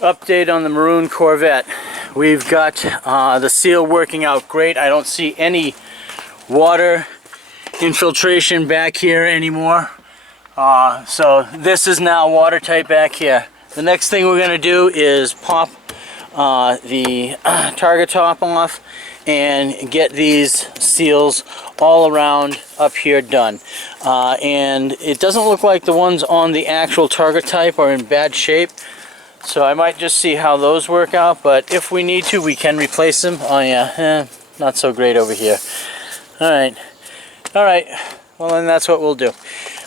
Update on the Maroon Corvette. We've got the seal working out great. I don't see any water infiltration back here anymore. So this is now watertight back here. The next thing we're going to do is pop the target top off and get these seals all around up here done. And it doesn't look like the ones on the actual target type are in bad shape. So I might just see how those work out, but if we need to, we can replace them. Oh yeah, not so great over here. Alright, well then that's what we'll do.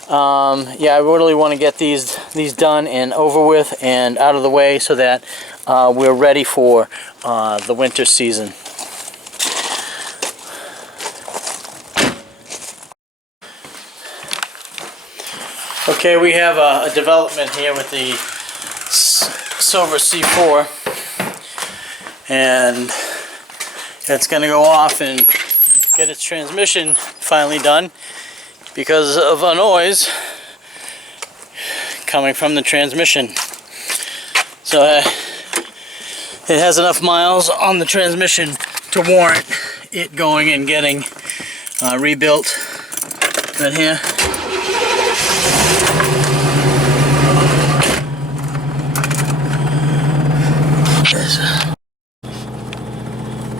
Yeah, I really want to get these done and over with and out of the way so that we're ready for the winter season. Okay, we have a development here with the Silver C4, and it's going to go off and get its transmission finally done because of a noise coming from the transmission. So it has enough miles on the transmission to warrant it going and getting rebuilt. Right here.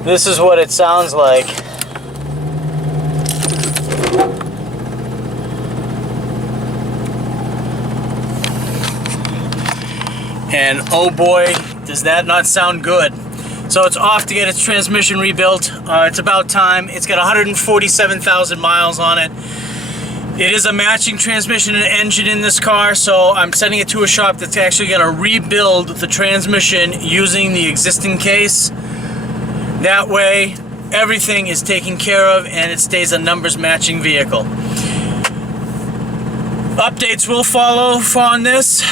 This is what it sounds like. And oh boy, does that not sound good. So it's off to get its transmission rebuilt. It's about time. It's got 147,000 miles on it. It is a matching transmission and engine in this car, so I'm sending it to a shop that's actually going to rebuild the transmission using the existing case. That way, everything is taken care of and it stays a numbers matching vehicle. Updates will follow on this.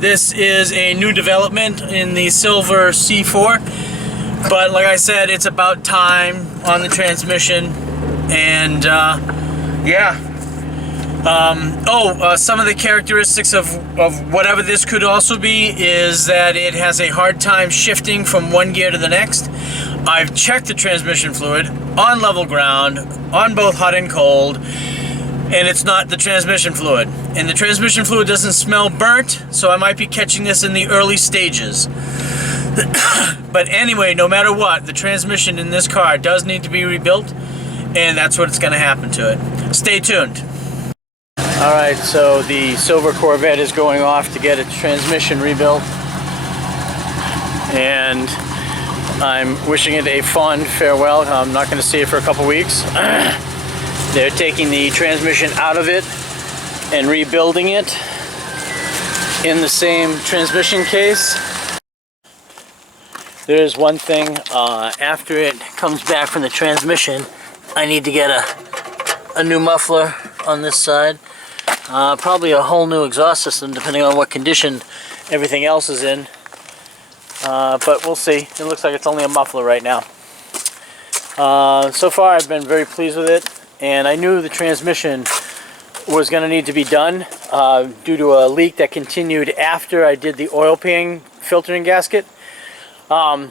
This is a new development in the Silver C4, but like I said, it's about time on the transmission, and yeah. Some of the characteristics of whatever this could also be is that it has a hard time shifting from one gear to the next. I've checked the transmission fluid on level ground, on both hot and cold, and it's not the transmission fluid. And the transmission fluid doesn't smell burnt, so I might be catching this in the early stages. But anyway, no matter what, the transmission in this car does need to be rebuilt, and that's what's going to happen to it. Stay tuned. Alright, so the Silver Corvette is going off to get its transmission rebuilt, and I'm wishing it a fond farewell. I'm not going to see it for a couple weeks. They're taking the transmission out of it and rebuilding it in the same transmission case. There is one thing, after it comes back from the transmission, I need to get a new muffler on this side. Probably a whole new exhaust system depending on what condition everything else is in. But we'll see. It looks like it's only a muffler right now. So far I've been very pleased with it, and I knew the transmission was going to need to be done due to a leak that continued after I did the oil pan filtering gasket. The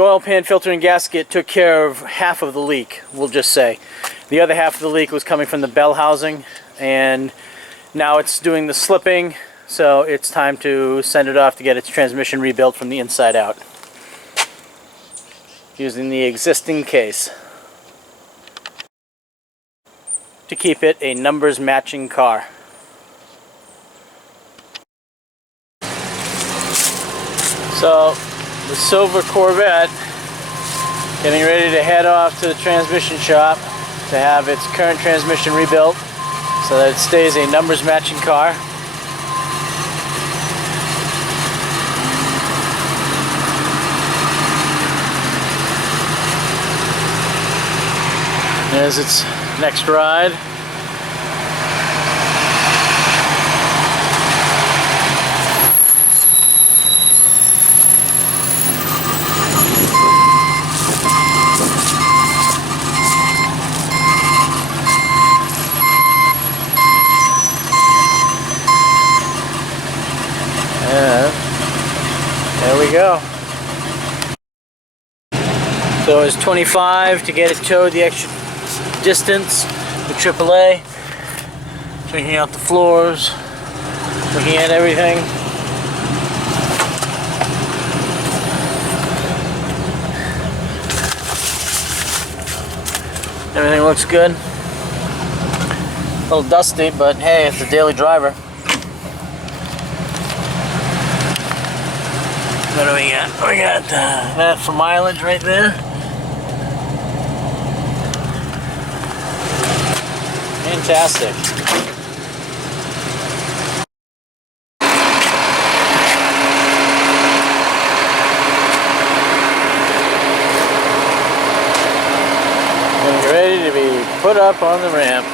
oil pan filtering gasket took care of half of the leak, we'll just say. The other half of the leak was coming from the bell housing, and now it's doing the slipping, so it's time to send it off to get its transmission rebuilt from the inside out using the existing case to keep it a numbers matching car. So the Silver Corvette getting ready to head off to the transmission shop to have its current transmission rebuilt so that it stays a numbers matching car. There's its next ride. you go. So it's 25 to get it towed the extra distance with AAA. Checking out the floors, looking at everything. Everything looks good. A little dusty, but hey, it's a daily driver. What do we got? We got that for mileage right there. Fantastic. And ready to be put up on the ramp.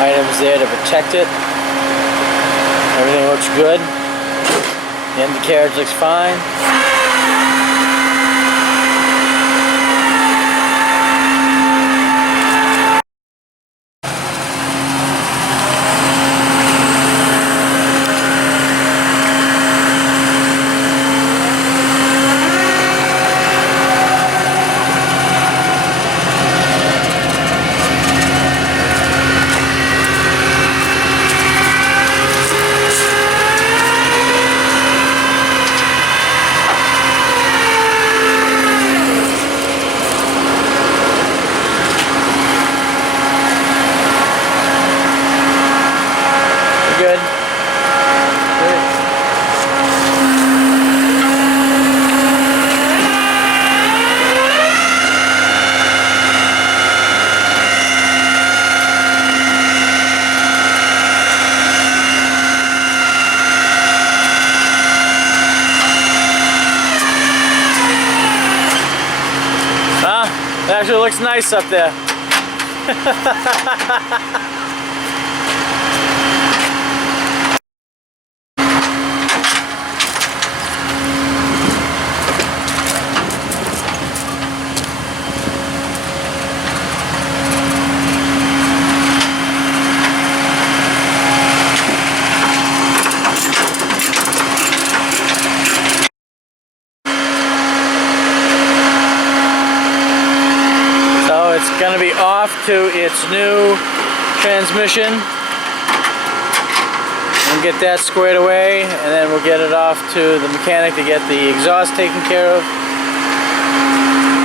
Items there to protect it. Everything looks good. The undercarriage looks fine. Good. It actually looks nice up there. It's going to be off to its new transmission. We'll get that squared away, and then we'll get it off to the mechanic to get the exhaust taken care of.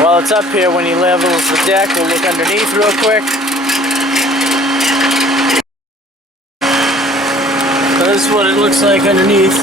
While it's up here, when he levels the deck, we'll look underneath real quick. So this is what it looks like underneath.